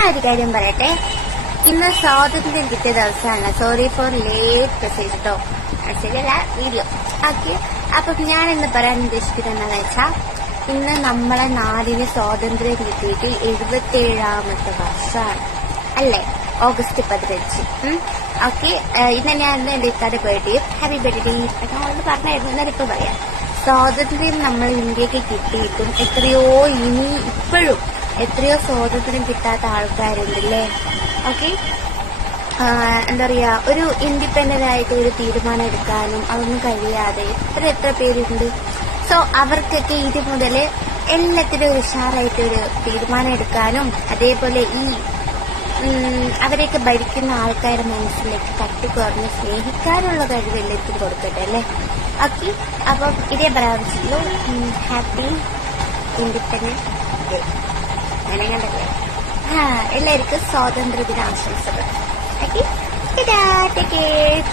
ഞാൻ ഒരു കാര്യം പറയട്ടെ, ഇന്ന് സ്വാതന്ത്ര്യം കിട്ടിയ ദിവസമാണ്. സോറി ഫോർ ലേറ്റ് മെസ്സേജ് കേട്ടോ, ശരിയല്ല വീഡിയോ ഓക്കെ. അപ്പം ഞാൻ ഇന്ന് പറയാൻ ഉദ്ദേശിക്കുന്നത് എന്താണെന്ന് വെച്ചാൽ, ഇന്ന് നമ്മളെ നാടിന് സ്വാതന്ത്ര്യം കിട്ടിയിട്ട് 77ാമത്തെ വർഷമാണ് അല്ലേ, ഓഗസ്റ്റ് 15. ഓക്കെ, ഇന്ന് ഞാൻ എന്റെ ഇക്കാടെ ബർത്ത്ഡേ, ഹാപ്പി ബർത്ത്ഡേ എന്നോട് പറഞ്ഞായിരുന്നു. എന്നാലിപ്പോ പറയാം, സ്വാതന്ത്ര്യം നമ്മൾ ഇന്ത്യക്ക് കിട്ടിയിട്ടും ഇപ്പോഴും എത്രയോ സ്വാതന്ത്ര്യം കിട്ടാത്ത ആൾക്കാരുണ്ടല്ലേ. ഓക്കെ, എന്താ പറയാ, ഒരു ഇൻഡിപെൻഡന്റ് ആയിട്ട് ഒരു തീരുമാനം എടുക്കാനും അതൊന്നും കഴിയാതെ എത്ര പേരുണ്ട്. സോ അവർക്കൊക്കെ ഇത് മുതല് എല്ലാത്തിനും ഒരു ഉഷാറായിട്ട് ഒരു തീരുമാനം എടുക്കാനും, അതേപോലെ ഈ അവരെയൊക്കെ ഭരിക്കുന്ന ആൾക്കാരുടെ മനസ്സിലേക്ക് തട്ടിക്കുറഞ്ഞ് സ്നേഹിക്കാനുള്ള കഴിവ് എല്ലാവർക്കും കൊടുക്കട്ടെ അല്ലേ. ഓക്കെ, അപ്പം ഇതേ പ്രാവശ്യത്തിലൂ ഹാപ്പി ഇൻഡിപെൻഡൻസ് ഡേ. അങ്ങനെ കണ്ടല്ലേ. എല്ലാവർക്കും സ്വാതന്ത്ര്യ ദിനാശംസകൾ. Okay, take care.